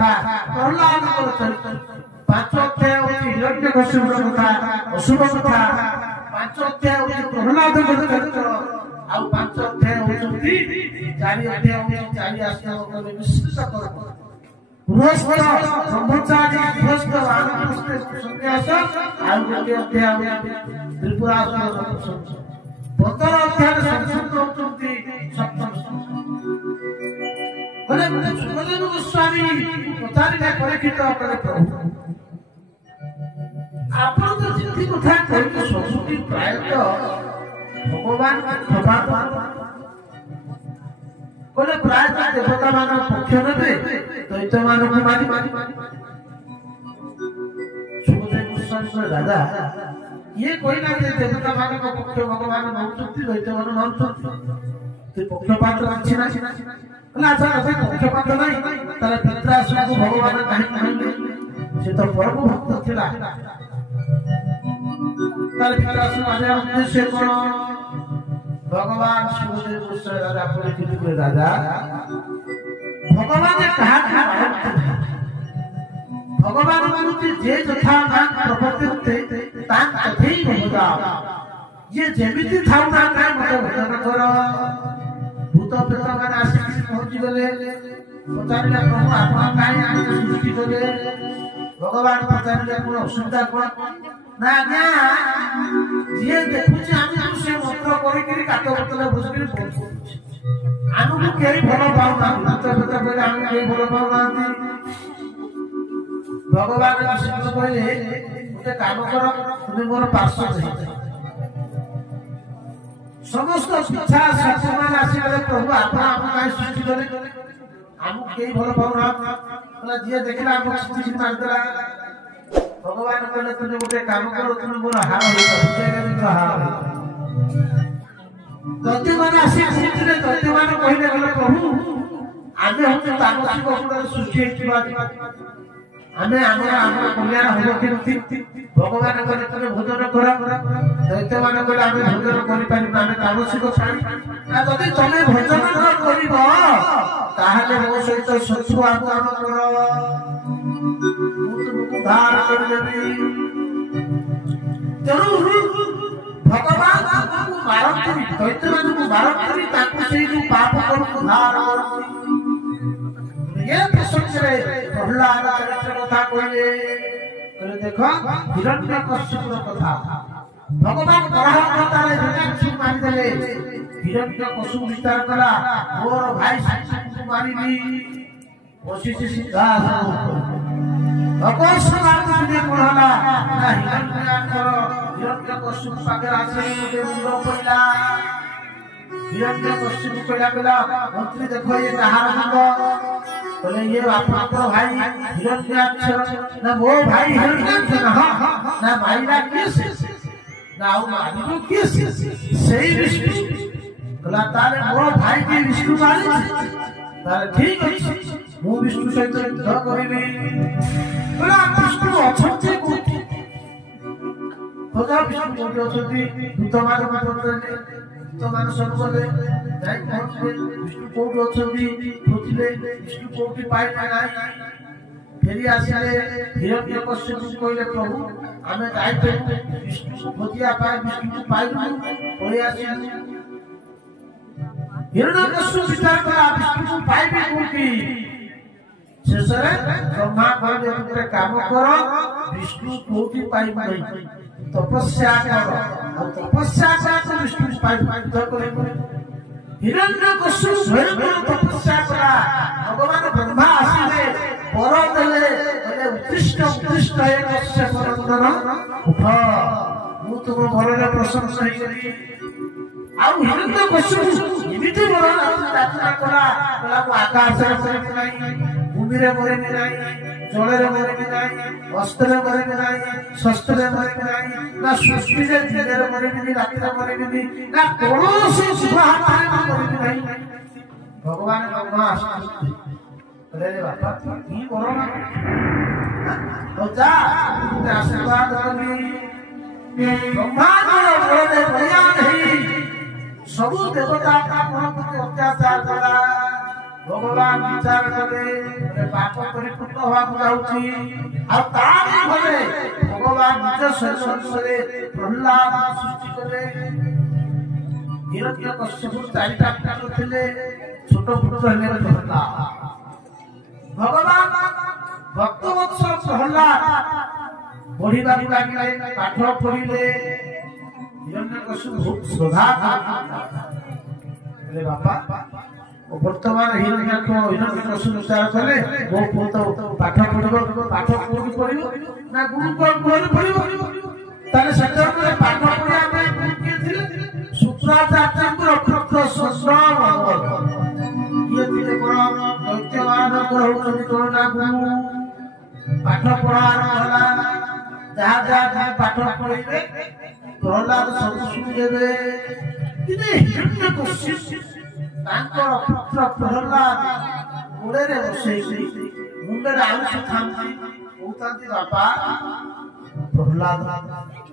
कथा प्रहलाद पांच अध्याय हिरण्यकशिपुर कथा अशुभ कथा पांच अध्याय प्रहलाद चरित्र आउ पांच अध्याय होती चारि अध्याय चारि आश्रम विशिष्ट कर्म गृहस्थ ब्रह्मचारी गृहस्थ वानप्रस्थ सन्यास आउ गोटे अध्याय त्रिपुरासुर 15 अध्याय संस्कृत होती सप्तम बोले सुखदेव गोस्वामी पचारिले परीक्षित करे प्रभु आपण तो जिति कथा कहते संस्कृति प्रायतः भगवान प्रभाव बोले प्रायतः देवता मान पक्ष नेबे दैत्य मान को मारी सुखदेव गोस्वामी राजा ये कोई ना के देवता मान को पक्ष भगवान नौचती दैत्य मान नौचती ते पक्षपात अछि ना ना अच्छा अच्छा पक्षपात नहीं तार पितरासु को भगवान काहे कहले से तो परम भक्त थिला तार पितरासु आने उद्देश्य कोन भगवान सुखदेव गोस्वामी राजा परीक्षित के राजा भगवान ने कहा भगवान मानुति जे यथा प्रवर्तते तां तथै भवदा ये जेमिति थाउ ना काय मते भजन कर भूत प्रेत मान आसी पहुंची गले पचारिला प्रभु आपण काय आनी सृष्टि कले भगवान पचारिला कोन असुविधा कोन ना आज्ञा जे देखुची आमी से मंत्र करि करि काट बोतल बुझकि आनु केही भलो पाउ ना भूत प्रेत बेले आनु केही भलो पाउ ना भगवान कृष्ण कहले गोटे काम कर तुम मोर पार्श्व समस्त इच्छा शक्ति मान आसीगले प्रभु आपण आपण काय सृष्टि करे हमु केही भलो पाउना बोला जे देखला हम सृष्टि मान देला भगवान कहले तुम गोटे काम कर तुम मोर हार हो हार दैत्य मान आसी सृष्टि दैत्य मान कहले गले प्रभु आमे हम तामसिक अवतार सृष्टि हेतिबा आमे हमरा हमरा कल्याण हो केमति भगवान कहले तुम भोजन कर दैत्य मान कहले आमे भोजन करि पारि आमे तामसिक छाड़ी ना जदि तमे भोजन न करिबो ताहाले मो सहित शत्रु आक्रमण कर उद्धार कर देबी तेनु भगवान को मारंती दैत्य मान को मारंती ताकू से जो पाप कर उद्धार करती ये प्रसंगरे प्रहलाद चरित्र कथा कहले देखो हिरण्यकशिपुर कथा भगवान बराह अवतारे हिरण्यकशिपु मारि देले हिरण्यकशिपु विस्तार कला मोर भाई को मारिबी वशिष्ठ सिद्धार्थ अकस्मात दुनिया कोन हला ना हिरण्यकशिपु पाखे आसे गोटे मुंड पइला हिरण्यकशिपु कहला मंत्री देखो ये कहार मुंड बोले ये आपका भाई हिरण्याक्ष ना वो भाई हिरण्याक्ष ना ना भाई ना किस ना वो मारी तो किस सही विष्णु बोला तारे वो भाई के विष्णु मारी तारे ठीक है वो विष्णु सहित युद्ध करिबी बोला विष्णु अछंते को भगा विष्णु कोठी अछंती दूत मान पठले दूत मान सब बोले जाई पहुंचले विष्णु कोठी अछंती खोजिले विष्णु कोठी पाइले नाही फेरी आसिले हिरण्यकशिपु कहले प्रभु आमे जाइते विष्णु खोजिया पाए विष्णु पाइलु ओइ आसिले हिरण्यकशिपु विचार करा विष्णु पाइबे कोठी शेषरे ब्रह्मा कहले तुमरे काम करो विष्णु कोठी पाइबे नहीं तपस्या करो तपस्या से विष्णु पाइबे करे हिरण्यकशिपु स्वयं तपस्या करा भगवान ब्रह्मा आसिले पर देले बोले उत्कृष्ट है कश्यप नंदन उठ मु तुम मरले प्रशंसा करी आ हिरण्यकशिपु इमिति बड़ा यात्रा करा बोला को आकाश रे नहीं भूमि रे मरे नहीं जल रे मरे नहीं वस्त्र रे मरे नहीं शस्त्र रे मरे नहीं ना सृष्टि रे दिन रे मरे नहीं रात रे मरे नहीं ना कौनसी सुभाता रे मरे नहीं भगवान ब्रह्मा अरे बापा की बोलो ना तो जा आशीर्वाद करी ब्रह्मा को बोले भैया नहीं सब देवता का मन पर अत्याचार करा भगवान विचार करे पाप परिपूर्ण होवाक जाउची आ तारी भले भगवान निज संसरे प्रहलाद सृष्टि करे हिरण्यकश्यप चारिटा पुत्र थिले छोट पुत्र हेले प्रहलाद भगवान भक्तवत्सल प्रहलाद पढ़िबा लागिले पाठ पढ़िले हिरण्यकश्यप बहुत श्रद्धा अरे बापा वर्तमान हिरण्यकश्यप विचार करे वो पुत पाठ पढ़िबो पाठ कोठी पढ़िबो ना गुरु को पढ़िबो ताले सत्य पाठ पढ़िया में के थिले शुक्राचार्य पुत्र सस्रा भगवत ये थिले कोन दैत्यमान कहउछन तोना गुरु पाठ पढ़ार होला जहा पाठ पढ़िबे प्रहलाद सब सुनि देबे दिने हिरण्यकश्यप तांकर पुत्र प्रहलाद गोड़े रे बसे मुंडे आउस खांती उतांती बापा प्रहलाद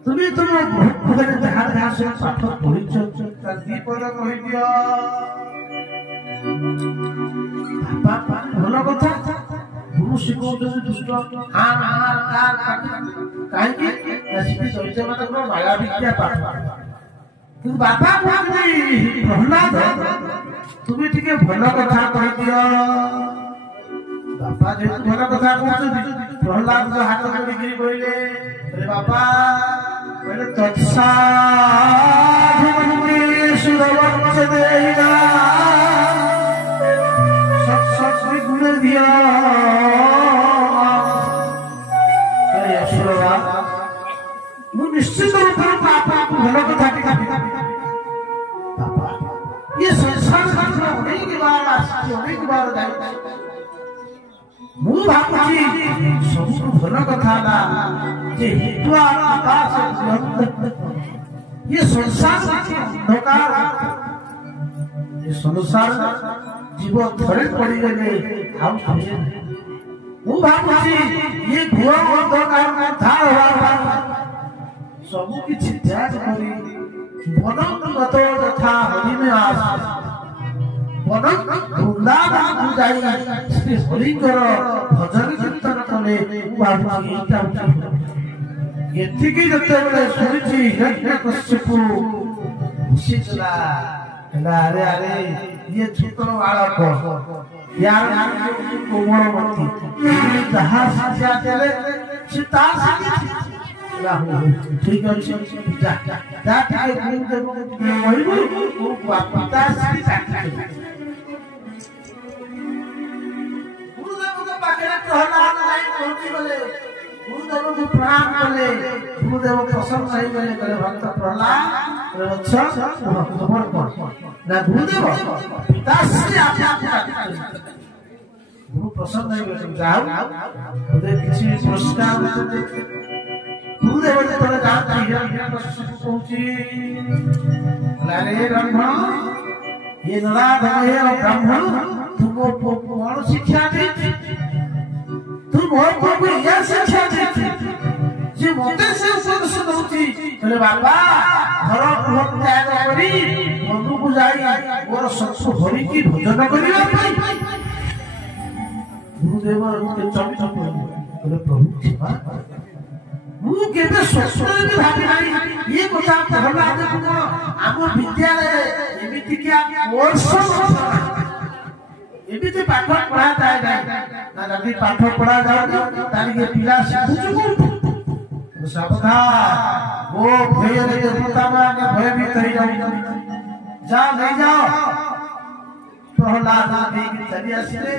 तुम्हें भगवान जहा से पाठ पढ़िछ दीपद कहि दियो बापा भलो कथा गुरु शिखो दुष्ट हां हां कार काहे कि ऐसी सोचे मत को माया विद्या पाठ तू बापा कहते प्रहलाद तुम्हें टिके भलो कथा कहि दियो बापा जे भलो कथा कहते प्रहलाद जो हाथ जोड़ी गिरी बोले अरे बापा बोले तत्साधु सुरवंश देहिना सत गुण दिया अरे असुरवा मु निश्चित रूप से पापा को भलो कथा टिका ये संसार में अनेक बार आसी अनेक बार जाई मु भाबुची सब भल कथा ना जे हितुआ आकाश ये संसार अंधकार ये संसार जीव थोड़े पड़ी गए हम मु भाबुची ये घोर अंधकार में धार हुआ सब किछि त्याग करी वनगत तथा हरिनिवास वनक वृंदावन जाई श्री हरिकर भजन कीर्तन कले बाबूजी एटा एतिकी जते बेले सुनिछि हिरण्यकश्यप खुशीला अरे अरे ये छोटो बालक यार कोमलमती जहा साजा देले सीता ठीक अछि जा जा के गुरु देव कहबो ओ पिता श्री गुरु देव के पाखे प्रहलाद नहीं पहुंची गले गुरु देव को प्रणाम कले गुरु देव प्रसन्न होई गले करे भक्त प्रहलाद रे अच्छा खबर कोन ना गुरु देव पिता श्री आपा गुरु प्रसन्न होई गले जाओ ओदे किछि पुरस्कार गुरुदेव ने तोरे जान हिरण्यकश्यप पहुंची अरे ब्रह्मा ये नराधमय ब्राह्मण तुमको कौन शिक्षा दी तुम मोर को यह शिक्षा दी जे मोते से उपदेश दउची बोले बाबा घर गृह त्याग करी मनु को जाई मोर सत्सु हरि की भजन करिया पई गुरुदेव के चरित्र बोले प्रभु क्षमा मु केबे स्वप्न भी भाबी नाही ये कथा प्रहलाद को आम विद्यालय एमिति क्या कोर्स एमिति पाठ पढ़ा जाए ना जदि पाठ पढ़ा जाए तारी के पिला शिखुछु सावधान वो भय रे देवता माने भयभीत हो जाई जा नहीं जाओ प्रहलाद देख चली आसिले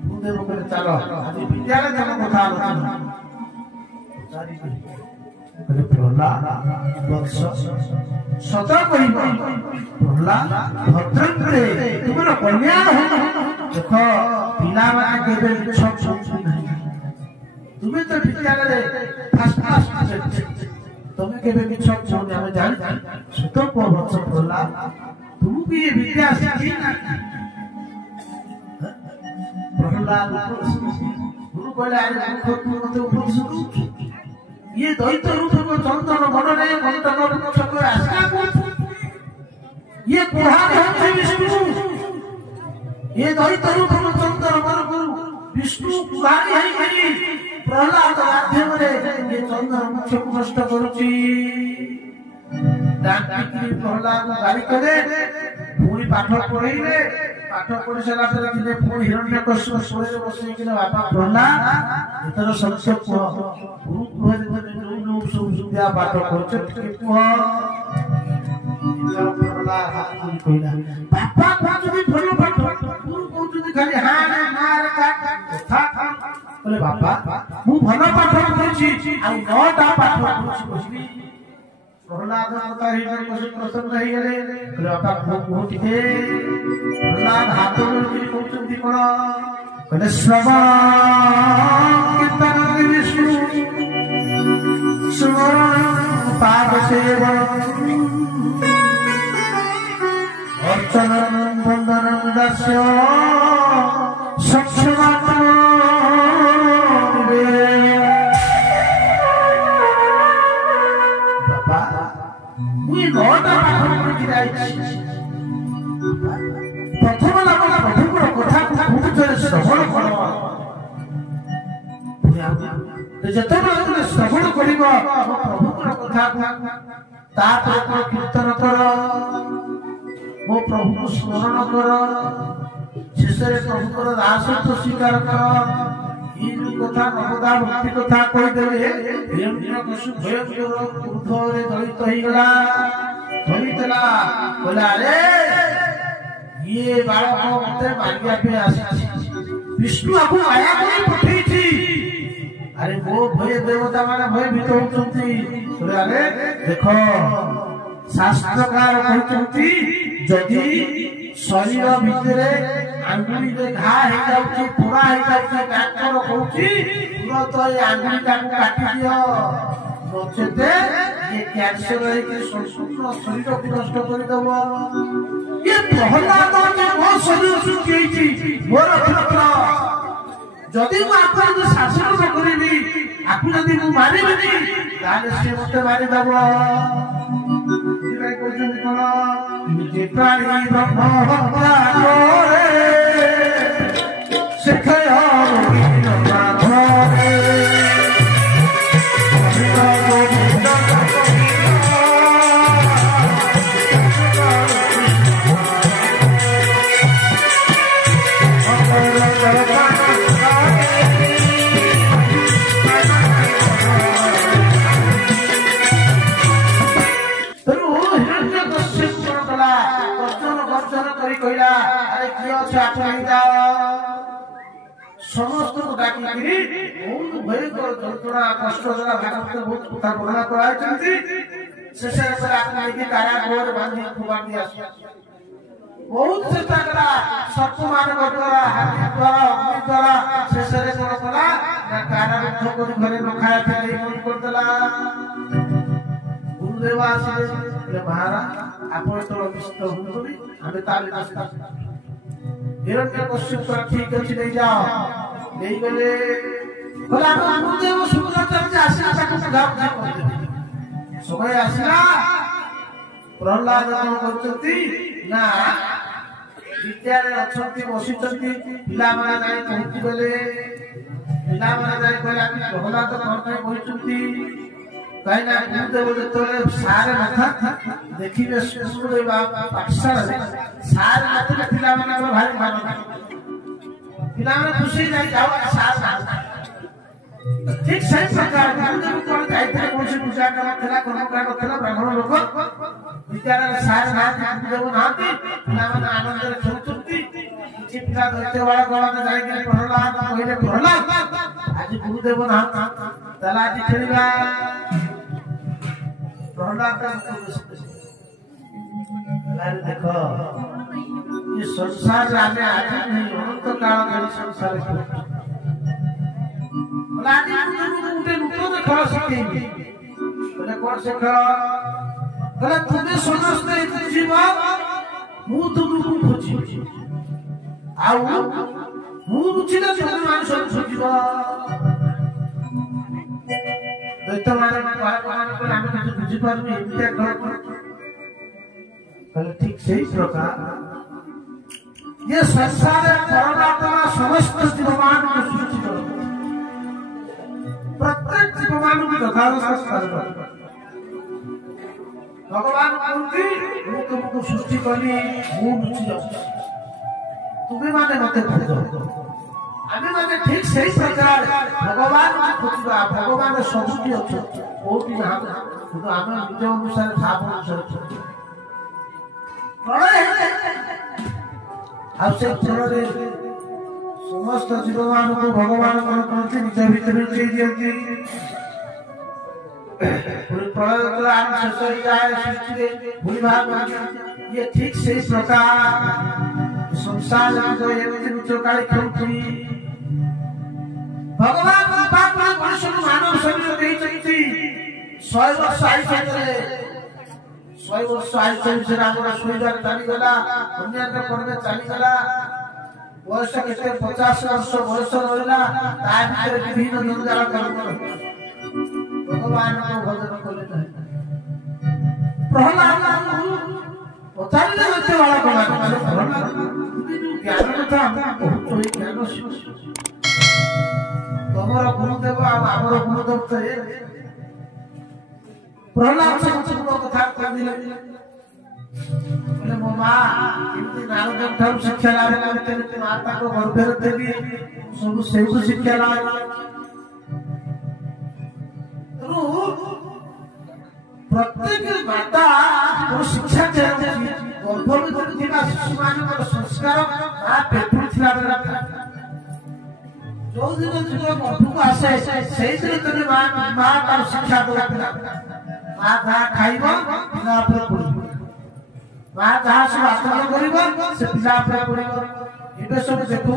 गुरुदेव को चलो आज विद्यालय जन कथा आलोचना अरे प्रहलाद वत्स सत कहिब प्रहलाद भद्रंगे तुमर कल्याण हो देखो पिला माने केबे सब सब नहीं तुम्हें तो विद्यालय फर्स्ट क्लास तुम्हें केबे भी सब सब हम जान सत को वत्स प्रहलाद तुम भी ये विद्या सीखी ना प्रहलाद गुरु कहले आज तुम मते उपदेश दू ये दैत्य रूप को चंदन बनने मंडन वृक्ष को आशा को ये कुहार है विष्णु ये दैत्य रूप चंद्र गुरु विष्णु पुराणी है प्रहलाद माध्यम रे ये चंद्र मुख्य नष्ट करूची डाक्टी प्रहलाद गाड़ी करे पूरी पाठ पढ़ेइले पाठ पढ़ी सारा ପରେ ଦିନେ ପୁଣି ହିରଣ୍ୟକଶ୍ୟପ ଶୋଳରେ ବସେଇକିନା ବାପା ପ୍ରହଲାଦ ଏଥର ସତ୍ୟ କୁହ ଗୁରୁ କୁହରେ ଯୋଉ ସବୁ ସୁବିଧା ପାଠ କରୁଛ ଟିକେ କୁହ ପ୍ରହଲାଦ ହାତ ଧରି କହିଲା ବାପା କହୁଛନ୍ତି ଭଲ ପାଠ ଗୁରୁ କହୁଛନ୍ତି ଖାଲି ହଁ ମାର କଥା କହିଲେ ବାପା ମୁଁ ଭଲ ପାଠ ପଢୁଛି ଆଉ 9ଟା ପାଠ ପଢୁଛି ବୁଝିବି प्रहलाद माता हिरण्य कश्यप प्रसन्न रही गले कहले बापा बहुत थे प्रहलाद हाथ जोड़ी कहउछंती कोन कहले श्रवण कीर्तन विष्णु श्रवण पाद सेवन अर्चन वंदन दस्य सक्षमात्म प्रथम लाभ प्रभुर कथा श्रवण कर श्रवण कर प्रभुर कथा कीर्तन कर मो प्रभु को स्मरण कर शेष प्रभुर दासत्व स्वीकार कर ये कथा नवदा भक्ति कथा कहीदेवे हिरण्यकश्यप भयंकर क्रोधरे दलित होगला धरितला बोला अरे ये बालक मते मारिया पे आसी विष्णु आपको माया कोई पठेइछि अरे वो भय देवता माने भय भीत होचंती बोले अरे देखो शास्त्रकार कहचंती जदि शरीर भितरे आंगुली रे घा हे जाउछि पुरा हे जाउछि डाक्टर कहउछि तुरंत ए आंगुली का काटि दियो नचेते ये कैंसर है कि संपूर्ण शरीर को नष्ट कर देबो ये प्रहलाद के वो शरीर सुखिछि मोर पुत्र जदि मु आपन शासन न करिबी आपन जदि मु मारिबी ताले से मते मारि देबो इलाई कहजन कोन जे प्राणी ब्रह्म हत्या करे शिखय समस्त डाकी बहुत भयंकर जंत्रणा कष्ट द्वारा भागवत बहुत कथा वर्णना कराइछन्ति शेष पर आपने कारागार बांधी खुबानी आसी बहुत चेष्टा करा सर्प मानव द्वारा हाथी द्वारा अग्नि द्वारा शेष रे कोन कला ना कारारुद्ध करी घरे रखाया फेरी मन कर देला गुरुदेव आसी ले महाराज आपण तो अभिष्ट हुंतुनी हमें ताले दस्ता हिरण्यकश्यप पर ठीक अछि नहीं जाओ नहीं गले बोला गुरुदेव शुक्राचार्य आसीला ताको गाव जा कर समय आसीला प्रहलाद कोन करचंती ना विद्यालय अछंती बसिचंती पिला माना जाय कहती बोले पिला माना जाय कहला कि प्रहलाद कोन काय बहिचंती काई ना गुरुदेव जतले सारे माथा देखिबे स्कूल पाठशाला सारे माथा पिला माना भारी भारी पिला माना खुशी जाय जाओ सार ठीक सही प्रकार गुरुदेव कोन जायते कोन से पूजा करा थला कोन का थला ब्राह्मण लोक विद्यालय सारे माथा गुरुदेव नाती पिला माना आनंद रे खेलुचंती किछि पिला दैत्य वाला गवा जाय के प्रहलाद कहले प्रहलाद आज गुरुदेव ना तला आज खेलिबा प्रहलाद देखो ये संसार आने आज नहीं अनंत काल धरि संसार लाडी उठे उठे देखो सकेबी बोले कोन से करो बोले तुमे समस्त जीव मु तुमको खोजी आउ मु रुचिला तुमे मानस खोजिब दैत्य माने मान को हम किछ बुझी पारबी एते घर कहले ठीक सही प्रकार ये संसार परमात्मा समस्त जीवमान को सृष्टि कर प्रत्येक जीवमान को यथावस्था भगवान कहते ମୁଁ ତୁମକୁ ସୃଷ୍ଟି କଲି ମୁଁ ଲୁଚି ଯାଉଛି ତୁମେ ମାନେ ମତେ ଖୋଜ ଆମେ ମାନେ ଠିକ ସେଇ ପ୍ରକାର ଭଗବାନ ଖୋଜିବା ଭଗବାନ ସବୁଠି ଅଛନ୍ତି କୋଉଠି ନାହାନ୍ତି କିନ୍ତୁ ଆମେ ନିଜ ଅନୁସାରେ ଭାବ ଅନୁସାରେ ଆଉ ସେ ଫଳରେ ସମସ୍ତ ଜୀବମାନଙ୍କୁ ଭଗବାନ କଣ କରନ୍ତି ନିଜ ଭିତରେ ଲୁଚେଇ ଦିଅନ୍ତି प्रलय शेष हो जाए सृष्टि भूल भाग ये ठीक से इस प्रकार संसार चौकाई खेलुथी भगवान मनुष्य मानव शरीर देते 100 वर्ष आयुष 100 वर्ष आयुष से रामरा सुईदार चलीगला अन्य पर्वे चलीगला बयस के 50 वर्ष बयस रहा विभिन्न जंजाल कर्म भगवान को भजन कले प्रहलाद पचारे मते वाला प्रहलाद ज्ञान कथा बहुत ज्ञान तमर गुरुदेव आमर गुरुदेव तो प्रहलाद से कथा कर दिले बोले मो मां इनकी नारद ठाकुर शिक्षा लाभ करते माता को गर्भेर देवी सब सेव शिक्षा लाभ प्रत्येक माता शिक्षा चाहिए गर्भवती शिशु मान संस्कार माँ पेटू जो दिन जो गर्भ को आसे से दिन माँ तार शिक्षा दे माँ जहाँ खाइब पिला माँ जहाँ सब आचरण कर पिला पड़े सब देखा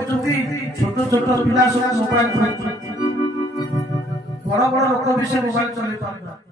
छोट छोट पिला सब मोबाइल बड़ बड़ लोक भी से मोबाइल चल पार